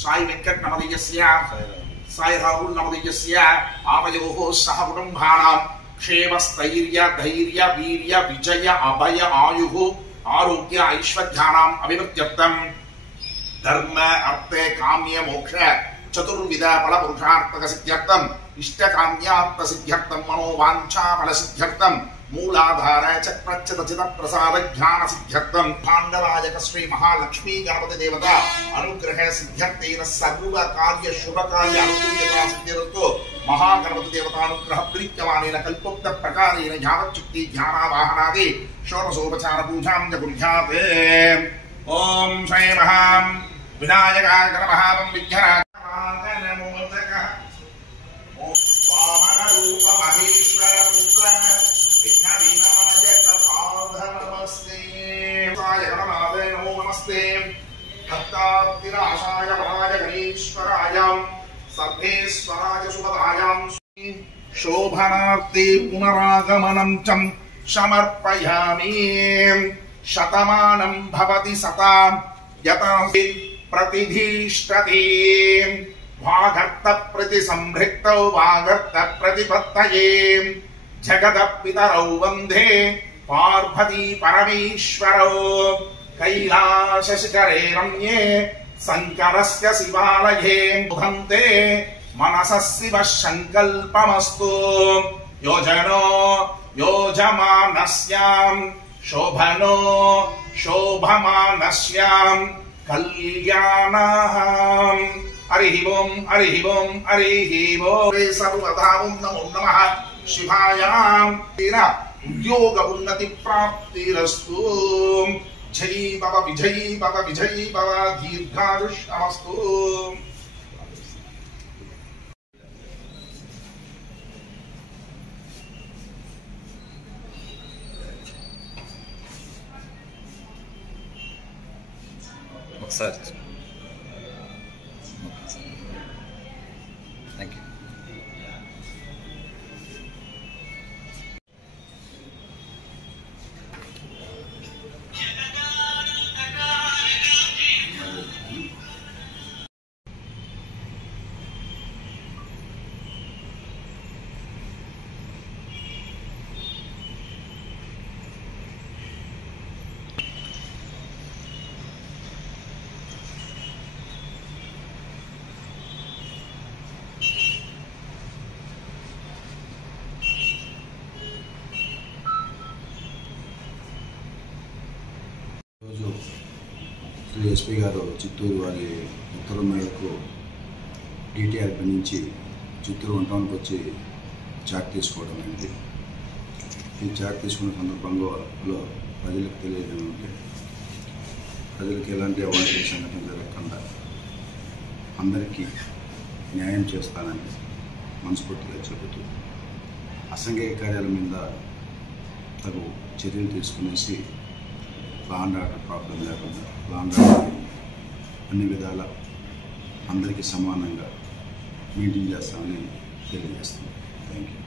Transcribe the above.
సాయి వెంకట్ నమదీయస్య సాయి రాహుల్ నమదీయస్య ఆవయోః సహ కుటుంబానాం క్షేమస్థైర్య ధైర్య వీర్య విజయ అభయ ఆయుః ఆరోగ్య ఐశ్వర్యానాం అభివృద్ధ్యర్థం ధర్మ అర్థే కామ్య మోక్ష చతుర్విధ ఫల పురుషార్థక సిద్ధ్యర్థం ఇష్టకామ్యార్థ సిద్ధ్యర్థం మనోవాంఛా ఫల సిద్ధ్యర్థం మూలాధార చక్రచిత ప్రసాద జ్ఞాన సిద్ధ్యర్థం పాండవాయక శ్రీ మహాలక్ష్మీ గణపతి దేవత అనుగ్రహ సిద్ధ్యర్థేన సర్వ కార్య శుభ కార్య అనుకూల్యత సిద్ధిరస్తు మహాగణపతి దేవతానుగ్రహ ప్రీత్యమానేన కల్పోక్త ప్రకారేణ యావచ్చుక్తి జ్ఞానావాహనాది షోడశోపచార పూజాం జగుర్యాత్. ఓం శ్రీ మహాం వినాయకాయ నమః విఘ్నరాజాయ నమో నమః. ఓం వామన రూప మహేశ్వర పుత్ర విఘ్న వినాయక పాద నమస్తే. సాయ గణనాథాయ నమో నమస్తే. భక్తార్తినాశాయ వరాయ గణేశ్వరాయ సర్వేశ్వరాయ శుభదాయాం శోభనార్తే పునరాగమనం చం సమర్పయామి. శతమానం భవతి సతాం యతా ప్రతిధిష్టతే. వాగర్త ప్రతి సంభృక్తౌ వాగర్త ప్రతిపత్తయే జగద పితరౌ వందే పార్వతీ పరమేశ్వరౌ. కైలాస శిఖరే రమ్యే శంకరస్య శివాలయే ముఖంతే మనసః శివ సంకల్పమస్తు. యోజనో యోజమానస్యాం శోభనో శోభమానస్యాం కళ్యాణః. హరి ఓం హరి ఓం హరి ఓం. సర్వదా ఓం నమో నమః శివాయ. ఉద్యోగ ఉన్నతి ప్రాప్తిరస్తు. జై భవ విజయీ భవ విజయీ భవ దీర్ఘాయుష్యమస్తు. ఒకసారి థ్యాంక్ యూ. రోజు శ్రీ ఎస్పీ గారు చిత్తూరు వారి ఉత్తర్వు మేరకు డిటిఆర్పి నుంచి చిత్తూరు వంటకి వచ్చి చాట్ తీసుకోవడం అయింది. ఈ చాట్ తీసుకున్న సందర్భంలో ప్రజలకు తెలియడం అంటే ప్రజలకు ఎలాంటి అవాంఛనీయ సంఘటన జరగకుండా అందరికీ న్యాయం చేస్తానని మనస్ఫూర్తిగా చెబుతూ అసంఘిక కార్యాల మీద తగు చర్యలు తీసుకునేసి లా అండ్ ఆర్డర్ ప్రాబ్లం లేకుండా లా అండ్ ఆర్డర్ అన్ని విధాల అందరికీ సమానంగా మెయింటైన్ చేస్తామని తెలియజేస్తున్నాం. Thank you.